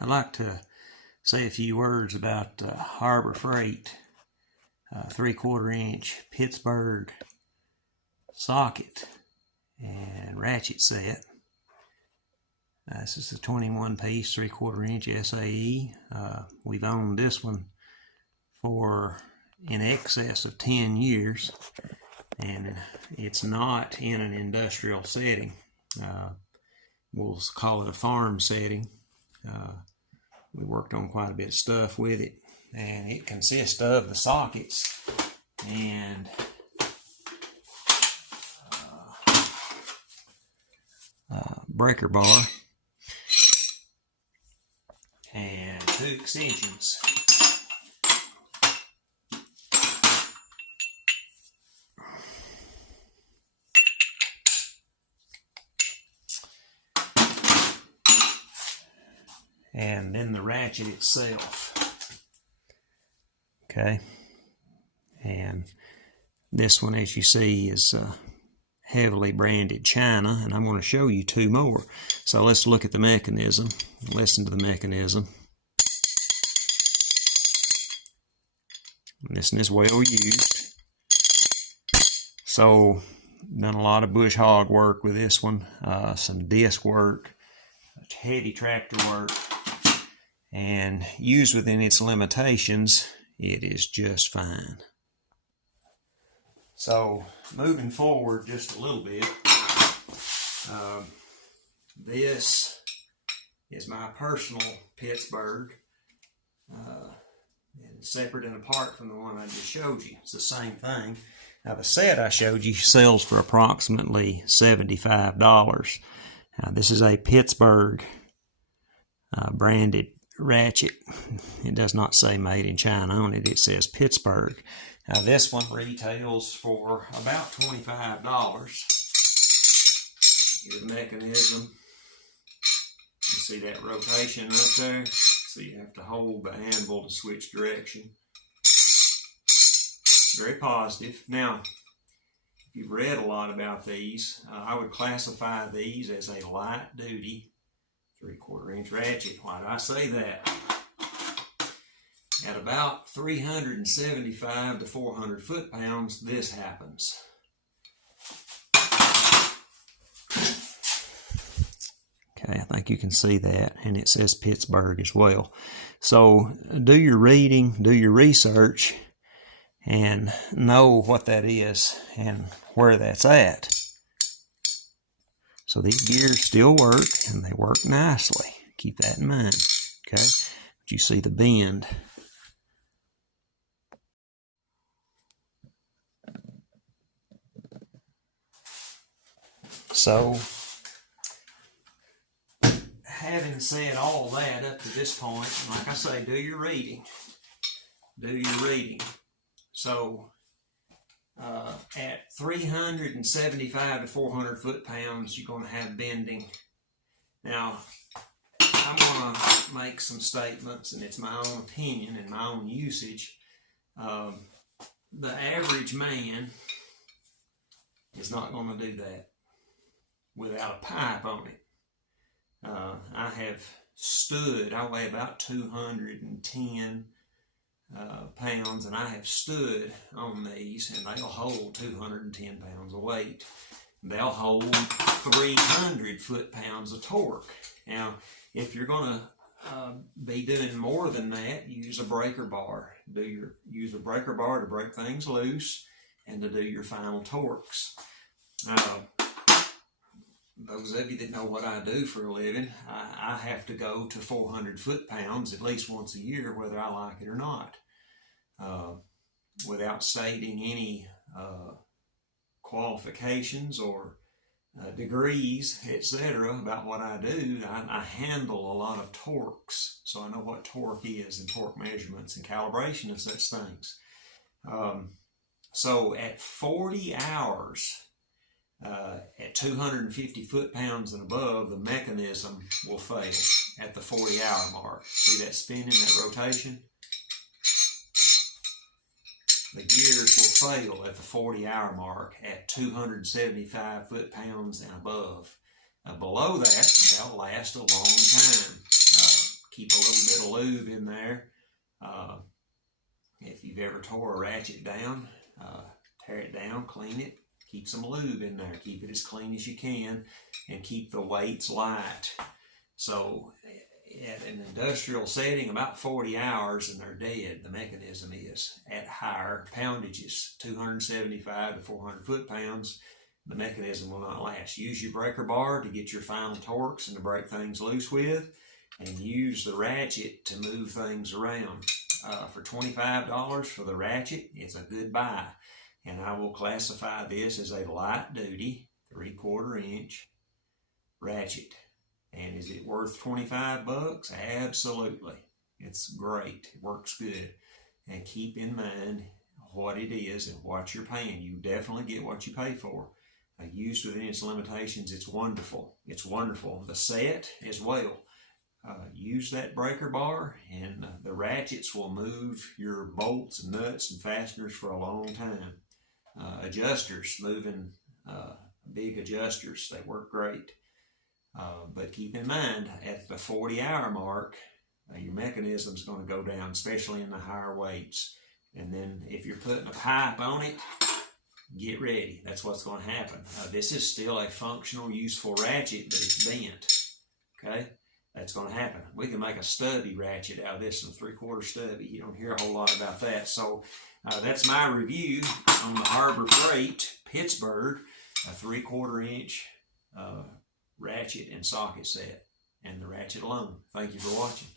I'd like to say a few words about Harbor Freight 3/4 inch Pittsburgh socket and ratchet set. This is a 21 piece 3/4 inch SAE. We've owned this one for in excess of 10 years, and it's not in an industrial setting. We'll call it a farm setting. We worked on quite a bit of stuff with it, and it consists of the sockets and breaker bar and 2 extensions. And then the ratchet itself. Okay, and this one, as you see, is heavily branded China, and I'm going to show you 2 more. So let's look at the mechanism. Listen to the mechanism. And this one is well used. So done a lot of bush hog work with this one, some disc work, heavy tractor work, and used within its limitations, it is just fine. So moving forward just a little bit, this is my personal Pittsburgh, and separate and apart from the one I just showed you. It's the same thing. Now the set I showed you sells for approximately $75. This is a Pittsburgh branded ratchet. It does not say made in China on it. It says Pittsburgh. Now this one retails for about $25. Here's the mechanism. You see that rotation right there? So you have to hold the anvil to switch direction. Very positive. Now, if you've read a lot about these, I would classify these as a light duty 3/4 inch ratchet. Why do I say that? At about 375 to 400 foot-pounds, this happens. Okay, I think you can see that, and it says Pittsburgh as well. So do your reading, do your research, and know what that is and where that's at. So these gears still work, and they work nicely. Keep that in mind, okay? But you see the bend. So, having said all that up to this point, like I say, do your reading. Do your reading. So, at 375 to 400 foot-pounds, you're going to have bending. Now, I'm going to make some statements, and it's my own opinion and my own usage. The average man is not going to do that without a pipe on it. I have stood, I weigh about 210 pounds, and I have stood on these, and they'll hold 210 pounds of weight. They'll hold 300 foot-pounds of torque. Now, if you're going to be doing more than that, use a breaker bar. Use a breaker bar to break things loose and to do your final torques. Those of you that know what I do for a living, I have to go to 400 foot-pounds at least once a year, whether I like it or not. Without stating any qualifications or degrees, etc., about what I do, I handle a lot of torques, so I know what torque is and torque measurements and calibration and such things. So at 40 hours, at 250 foot-pounds and above, the mechanism will fail at the 40-hour mark. See that spinning, that rotation? The gears will fail at the 40-hour mark at 275 foot-pounds and above. Below that, they'll last a long time. keep a little bit of lube in there. If you've ever tore a ratchet down, tear it down, clean it, keep some lube in there, keep it as clean as you can, and keep the weights light. So at an industrial setting, about 40 hours and they're dead, the mechanism is. At higher poundages, 275 to 400 foot-pounds, the mechanism will not last. Use your breaker bar to get your final torques and to break things loose with, and use the ratchet to move things around. For $25 for the ratchet, it's a good buy. And I will classify this as a light duty 3/4 inch ratchet. And is it worth 25 bucks? Absolutely. It's great. It works good. And keep in mind what it is and what you're paying. You definitely get what you pay for. Used within its limitations, it's wonderful. It's wonderful. The set as well. Use that breaker bar, and the ratchets will move your bolts, nuts, and fasteners for a long time. Adjusters, moving big adjusters, they work great. But keep in mind, at the 40-hour mark, your mechanism is going to go down, especially in the higher weights. And then if you're putting a pipe on it, get ready. That's what's going to happen. This is still a functional, useful ratchet, but it's bent. Okay? That's going to happen. We can make a stubby ratchet out of this, some 3/4 stubby. You don't hear a whole lot about that. So that's my review on the Harbor Freight Pittsburg, a 3/4 inch ratchet and socket set, and the ratchet alone. Thank you for watching.